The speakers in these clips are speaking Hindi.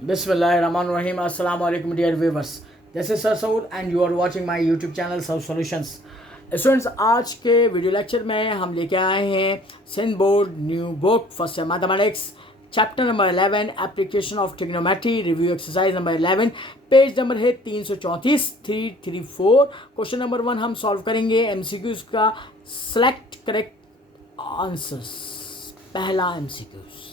Bismillahirrahmanirrahim. Assalamu alaikum dear viewers. This is Sir Saud and you are watching my YouTube channel Saud Solutions. Students, आज के वीडियो लेक्चर में हम लेके आए हैं Sindh board new book first mathematics chapter number 11 application of trigonometry review exercise number 11 page number है 334 334 क्वेश्चन नंबर 1 हम सॉल्व करेंगे एमसीक्यूज का सेलेक्ट करेक्ट आंसर्स। पहला एमसीक्यूज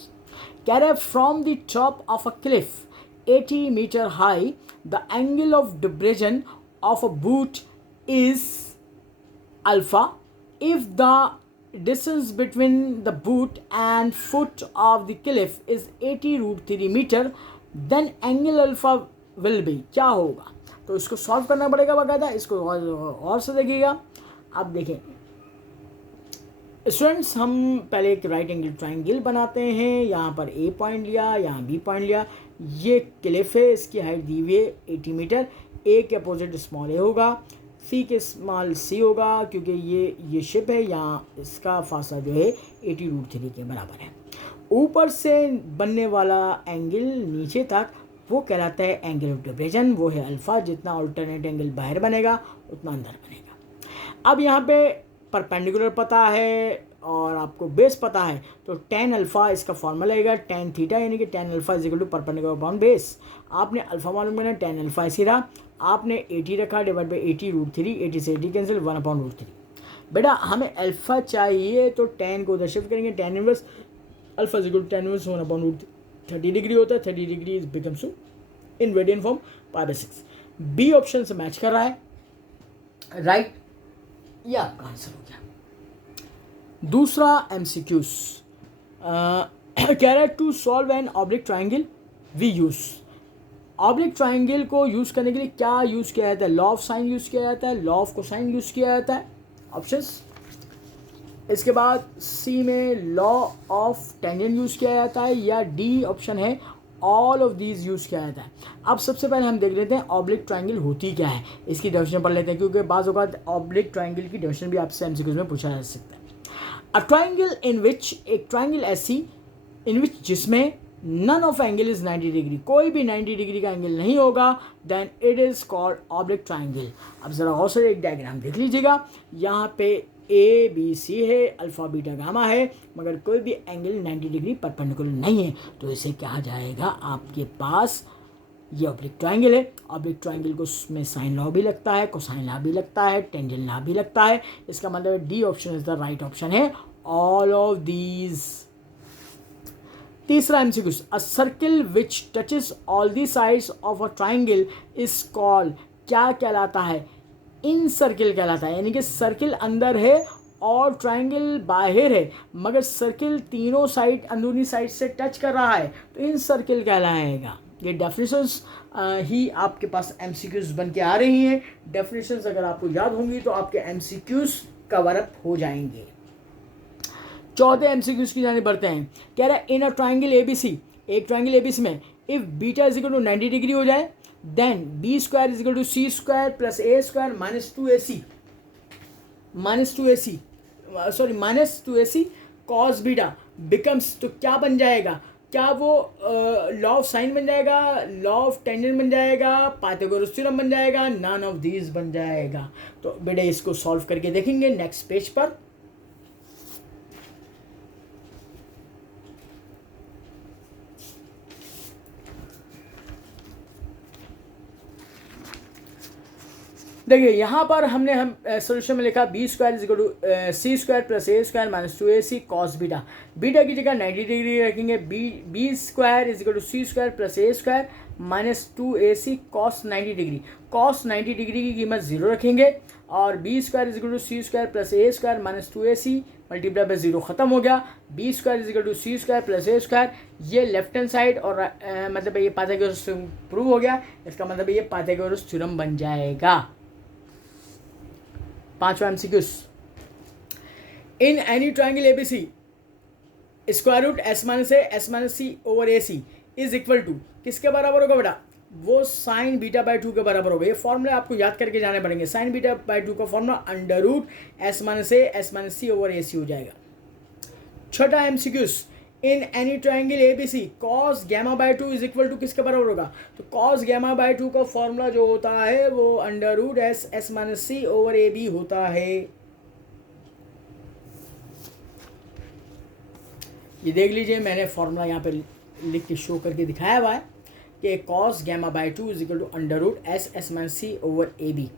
कह रहा है from the top of a cliff 80 metre high the angle of depression of a boat is alpha if the distance between the boot and foot of the cliff is 80 root 3 meter then angle alpha will be क्या होगा। तो इसको सॉल्व करना पड़ेगा बकायदा, इसको और से देखिएगा। आप देखें स्टूडेंट्स, हम पहले एक राइट एंगल ट्राइंगल बनाते हैं। यहाँ पर ए पॉइंट लिया, यहाँ बी पॉइंट लिया। ये क्लिफ है, इसकी हाइट दी हुई है 80 मीटर। ए के अपोजिट स्मॉल ए होगा, सी के स्मॉल सी होगा, क्योंकि ये शिप है। यहाँ इसका फासला जो है 80 रूट 3 के बराबर है। ऊपर से बनने वाला एंगल नीचे तक वो कहलाता है एंगल ऑफ डिब्रेजन, वो है अल्फ़ा। जितना अल्टरनेट एंगल बाहर बनेगा उतना अंदर बनेगा। अब यहाँ पे परपेंडिकुलर पता है और आपको बेस पता है, तो टेन अल्फ़ा इसका फॉर्मूला आएगा टेन थीटा, यानी कि tan alpha is equal to perpendicular upon base. आपने अल्फ़ा मालूम करना, टेन अल्फ़ा इसी रहा। आपने 80 रखा, डिवाइड बाई 80 रूट 3, 80 से 80 कैंसिल, 1 अपॉन रूट 3। बेटा हमें अल्फ़ा चाहिए तो टेन को उधर शिफ्ट करेंगे, tan inverse alpha is equal to tan inverse 1 upon root 30 degree होता है। 30 degree is becomes to in radian form pi by 6। B option से मैच कर रहा है, राइट। ये आपका आंसर हो गया। दूसरा एमसीक्यूज कह रहा है to solve an oblique triangle we use. Oblique triangle को यूज़ करने के लिए क्या यूज़ किया जाता है? लॉ ऑफ साइन यूज़ किया जाता है, लॉ ऑफ कोसाइन यूज़ किया जाता है, ऑप्शंस। इसके बाद सी में लॉ ऑफ टेंजेंट यूज़ किया जाता है, या डी ऑप्शन है ऑल ऑफ दीज यूज़ किया जाता है। अब सबसे पहले हम देख लेते हैं ऑब्लिक ट्राइंगल होती क्या है, इसकी डेफिनेशन पढ़ लेते हैं, क्योंकि बाज़ औक़ात ऑब्लिक ट्राइंगल की डेफिनेशन भी आपसे एमसीक्यूज में पूछा जा सकता है। अ ट्राइंगल इन विच, एक ट्राइंगल ऐसी इन विच जिसमें none of angle is 90 degree, कोई भी 90 डिग्री का एंगल नहीं होगा, then it is called oblique triangle. अब जरा और से एक डायग्राम देख लीजिएगा। यहाँ पे ए बी सी है, अल्फा बीटा गामा है, मगर कोई भी एंगल 90 डिग्री परपेंडिकुलर नहीं है, तो इसे कहा जाएगा आपके पास ये ऑब्लिक ट्राइंगल है। ऑब्लिक ट्राइंगल को में साइन लॉ भी लगता है, कोसाइन लॉ भी लगता है, टेंजेंट लॉ भी लगता है। इसका मतलब D option is the right option है, ऑल ऑफ दीज। तीसरा MCQ, a circle which touches all the sides of a triangle is called, क्या कहलाता है? इन सर्किल कहलाता है, यानी कि सर्किल अंदर है और ट्राइंगल बाहर है, मगर सर्किल तीनों साइड अंदरूनी साइड से टच कर रहा है, तो इन सर्किल कहलाएगा। ये डेफिनेशंस ही आपके पास एमसीक्यूज बन के आ रही हैं। डेफिनेशंस अगर आपको याद होंगी तो आपके एमसीक्यूज कवर अप हो जाएंगे। चौथे एमसीक्यूज की जाने बढ़ते हैं। कह रहा है इन अ ट्राइंगल एबीसी, एक ट्राइंगल एबीसी में if beta is equal to 90 degree हो जाए, then B square is equal to C square plus A square minus 2 A C cos beta becomes, तो क्या बन जाएगा? क्या वो लॉ ऑफ साइन बन जाएगा, लॉ ऑफ टेंजेंट बन जाएगा, पाइथागोरस थ्योरम बन जाएगा, नन ऑफ दीज बन जाएगा? तो बेटे इसको सॉल्व करके देखेंगे नेक्स्ट पेज पर। देखिए यहाँ पर हमने सोल्यूशन में लिखा B square is equal to C square plus A square minus 2 A C cos beta. Beta की जगह 90 डिग्री रखेंगे, B square is equal to C square plus A square minus 2 A C cos 90 degree. Cos 90 degree की कीमत 0 रखेंगे, और B square is equal to C square plus A square minus 2 A C multiply by 0 खत्म हो गया। B square is equal to C square plus A square, ये लेफ्ट हैंड साइड और मतलब ये पाइथागोरस प्रूव हो गया। इसका मतलब ये पाइथागोरस थ्योरम बन जाएगा। पांचवा MCQs, in any triangle ABC square root S minus C over A C is equal to किसके बराबर होगा बेटा? वो साइन बीटा बाई 2 के बराबर होगा। ये फॉर्मूले आपको याद करके जाने पड़ेंगे। साइन बीटा बाई 2 का formula under root S minus सी ओवर ए सी हो जाएगा। छठा MCQs, in any triangle A B C cos gamma by two is equal to किसके बराबर होगा? तो कॉस गैमा बाय टू का फॉर्मूला जो होता है वो under root s s minus C over a b होता है। ये देख लीजिए, मैंने फॉर्मूला यहाँ पे लिख के शो करके दिखाया हुआ है कि cos gamma by two is equal to under root s s minus C over a b.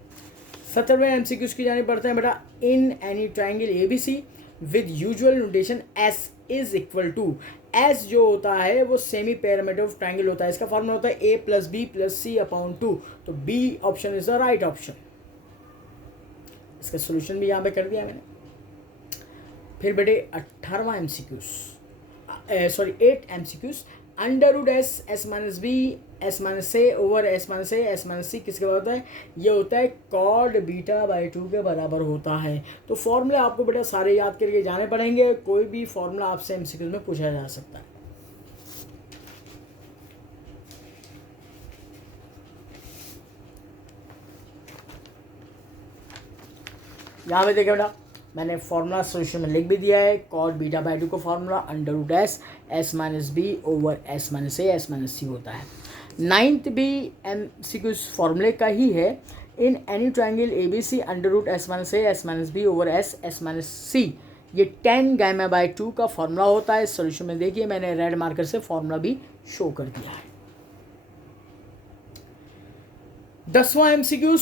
70वें एमसीक्यू की जाने पड़ते हैं बेटा। In any triangle A B C with usual notation s is equal to, s जो होता है वो सेमी पैरामीटर ऑफ ट्राइंगल होता है, इसका फॉर्मूला होता है a plus b plus c upon two. तो B option is the right option. इसका सोल्यूशन भी यहाँ पे कर दिया मैंने। फिर बेटे 18वां MCQs, sorry 8 MCQs. Under root s s minus b s minus a over s minus a s minus c किसके बराबर होता है? ये होता है कॉड बीटा बाई टू के बराबर होता है। तो फॉर्मूले आपको बेटा सारे याद करके जाने पड़ेंगे, कोई भी फॉर्मूला आपसे एमसीक्यू में पूछा जा सकता है। यहाँ पे देखिए बेटा, मैंने फॉर्मूला सोल्यूशन में लिख भी दिया है। कॉड बीटा बाई टू का formula under root s s minus b over s minus a s minus c होता है। 9th भी एमसीक्यू फॉर्मूले का ही है। In any triangle A B C under root S minus a s minus b over s s minus c, ये 10 गैमा बाई टू का फॉर्मूला होता है। सोल्यूशन में देखिए मैंने रेड मार्कर से फॉर्मूला भी शो कर दिया है। 10वां MCQ,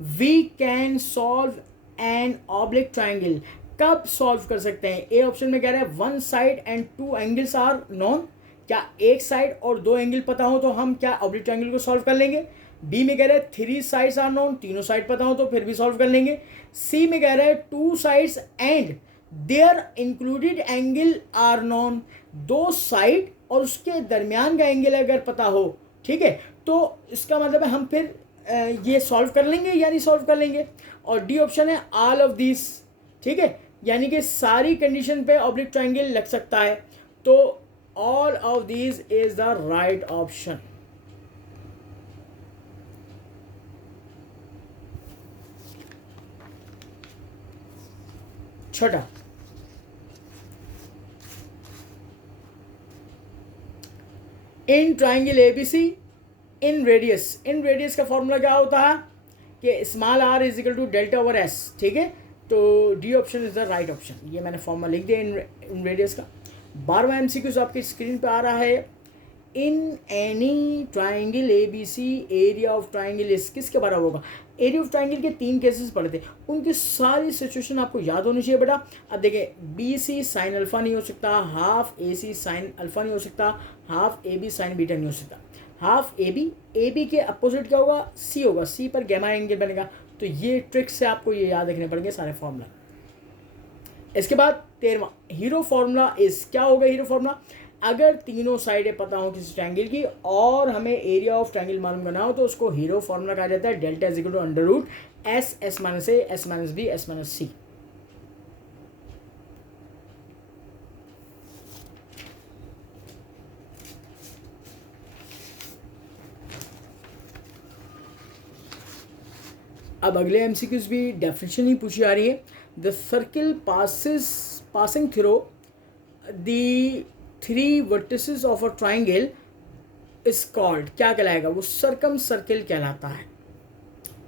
we can solve an oblique triangle. कब सॉल्व कर सकते हैं? ए ऑप्शन में कह रहा है one side and two angles are known, क्या एक साइड और दो एंगल पता हो तो हम क्या ऑब्लिक ट्राइंगल को सॉल्व कर लेंगे। बी में कह रहा है थ्री साइड्स आर नॉन, तीनों साइड पता हो तो फिर भी सॉल्व कर लेंगे। सी में कह रहा है two sides and their included angle are known, दो साइड और उसके दरमियान का एंगल अगर पता हो, ठीक है, तो इसका मतलब है हम फिर ये सॉल्व कर लेंगे या नहीं सॉल्व कर लेंगे। और डी ऑप्शन है ऑल ऑफ दिस, ठीक है, यानी कि सारी कंडीशन पे ऑब्लिक ट्राइंगल लग सकता है। तो all of this is the right option. छठा, in triangle ABC in radius, in radius का फॉर्मूला क्या होता है कि small r is equal to delta over s, ठीक है। तो D option is the right option. ये मैंने फॉर्मूला लिख दिया इन रेडियस का। 12वां एमसीक्यू आपकी स्क्रीन पे आ रहा है। In any triangle A B C area of triangle is किसके बराबर होगा? एरिया ऑफ ट्राइंगल के 3 केसेस पढ़े थे, उनकी सारी सिचुएशन आपको याद होनी चाहिए बेटा। अब देखिए, बी सी साइन अल्फा नहीं हो सकता, half A C sine alpha नहीं हो सकता, half A B sine beta नहीं हो सकता। हाफ ए बी के अपोजिट क्या होगा? सी होगा, सी पर गैमा एंगल बनेगा। तो ये ट्रिक से आपको ये याद रखने पड़ेंगे सारे फॉर्मूला। इसके बाद 13वां हीरो फॉर्मूला इज, क्या होगा हीरो फॉर्मूला? अगर तीनों साइडें पता हो किसी ट्रायंगल की और हमें एरिया ऑफ ट्रायंगल मालूम करना हो तो उसको हीरो फॉर्मूला कहा जाता है। Delta is equal to under root s s minus a s minus b s minus c. अब अगले एमसीक्यूज भी डेफिनेशन ही पूछी जा रही है। The circle passing through the 3 vertices of a triangle is called, क्या कहलाएगा? वो सर्कम सर्किल कहलाता है।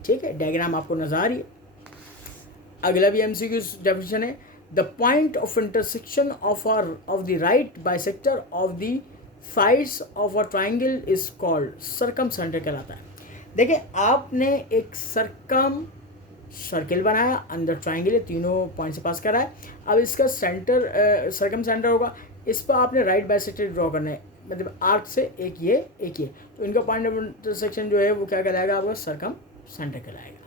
ठीक है, डायग्राम आपको नजर आ रही है। अगला भी एमसीक्यू डेफिनेशन है। The point of intersection of the right bisector of the sides of a triangle is called circum centre कहलाता है। देखिए, आपने एक सर्कम सर्किल बनाया, अंदर ट्राइंगल है, तीनों पॉइंट से पास करा है। अब इसका सेंटर सर्कम सेंटर होगा, इस पर आपने राइट बाइसेक्टर ड्रॉ करना है, मतलब आर्क से एक ये तो इनका पॉइंट ऑफ इंटरसेक्शन जो है वो क्या कहलाएगा? आपका सर्कम सेंटर कहलाएगा।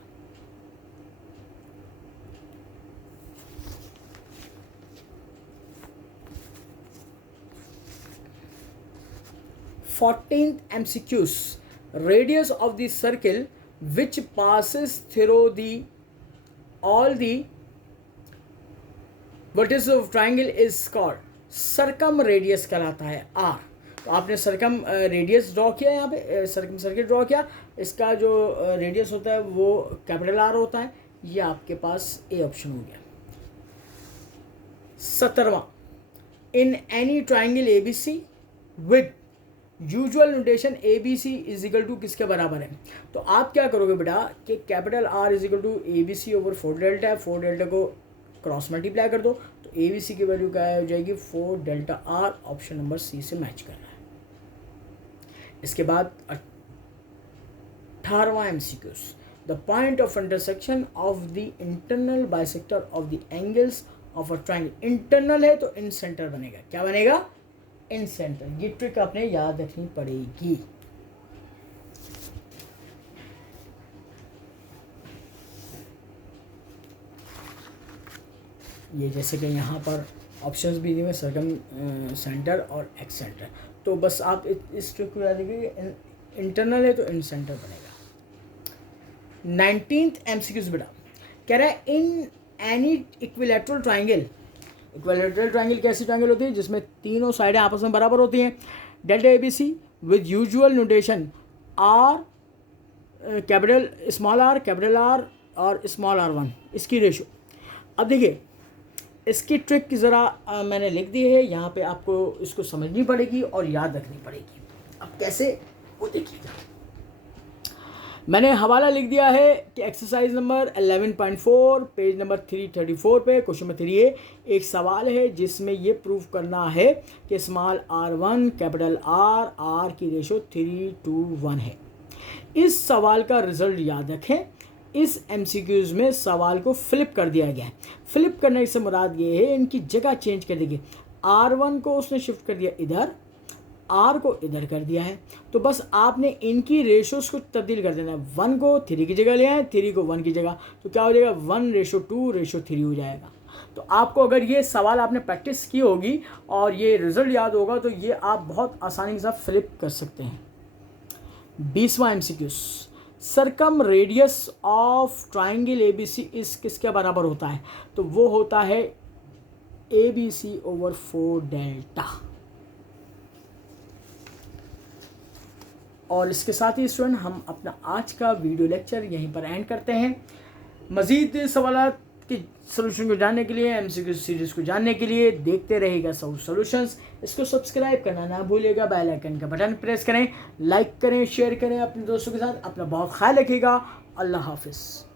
Fourteenth MCQs, radius of the circle which passes through all the vertices of triangle is called circum radius कहलाता है R। तो आपने सर्कम रेडियस ड्रॉ किया, यहाँ पे सर्कम सर्किल ड्रॉ किया, इसका जो रेडियस होता है वो कैपिटल R होता है। ये आपके पास ए ऑप्शन हो गया। 17वां, in any triangle A B C with usual notation a B c is equal to किसके बराबर है। तो आप क्या करोगे बेटा कि capital R is equal to a B c over 4 delta है, 4 डेल्टा को क्रॉस मल्टीप्लाई कर दो तो ए बी सी की वैल्यू क्या हो जाएगी 4 delta R. Option number C से मैच कर रहा है। इसके बाद 18वां MCQs, the point of intersection of the internal bisector of the angles of a triangle. Internal है तो इन सेंटर बनेगा, क्या बनेगा इन सेंटर। ये ट्रिक आपने याद रखनी पड़ेगी। ये जैसे कि यहाँ पर ऑप्शंस भी दिए हुए सर्कम सेंटर और एक्स सेंटर, तो बस आप इस ट्रिक को याद रखिए, इंटरनल है तो इन सेंटर बनेगा। 19th एमसीक्यूज बेटा कह रहा है in any equilateral triangle. Equilateral triangle कैसी ट्राइंगल होती है जिसमें तीनों साइडें आपस में बराबर होती हैं। Delta A B C with usual notation R capital small R capital R और स्मॉल आर 1 इसकी रेशो। अब देखिए इसकी ट्रिक की ज़रा मैंने लिख दी है यहाँ पे, आपको इसको समझनी पड़ेगी और याद रखनी पड़ेगी। अब कैसे वो देखिएगा, मैंने हवाला लिख दिया है कि एक्सरसाइज नंबर 11.4 पेज नंबर 334 पे क्वेश्चन नंबर 3 एक सवाल है जिसमें ये प्रूफ करना है कि स्मॉल r1 कैपिटल आर की रेशो 3:1 है। इस सवाल का रिजल्ट याद रखें। इस एमसीक्यूज में सवाल को फ्लिप कर दिया गया है। फ्लिप करने से मुराद ये है इनकी जगह चेंज कर दी। r1 को उसने शिफ्ट कर दिया इधर, r को इधर कर दिया है, तो बस आपने इनकी रेशोज़ को तब्दील कर देना है। 1 को 3 की जगह ले आए, 3 को 1 की जगह, तो क्या हो जाएगा 1:2:3 हो जाएगा। तो आपको अगर ये सवाल आपने प्रैक्टिस की होगी और ये रिजल्ट याद होगा तो ये आप बहुत आसानी के साथ फ्लिप कर सकते हैं। 20वां MCQ, circum radius of triangle A B C इस किसके बराबर होता है। तो वो होता है a B c over 4 delta. और इसके साथ ही स्टूडेंट हम अपना आज का वीडियो लेक्चर यहीं पर एंड करते हैं। मज़ीद सवालात के सॉल्यूशन को जानने के लिए, एमसीक्यू सीरीज़ को जानने के लिए देखते रहेगा सब सॉल्यूशंस। इसको सब्सक्राइब करना ना भूलिएगा, बेल आइकन का बटन प्रेस करें, लाइक करें, शेयर करें अपने दोस्तों के साथ। अपना बहुत ख्याल रखिएगा। अल्लाह हाफिज़।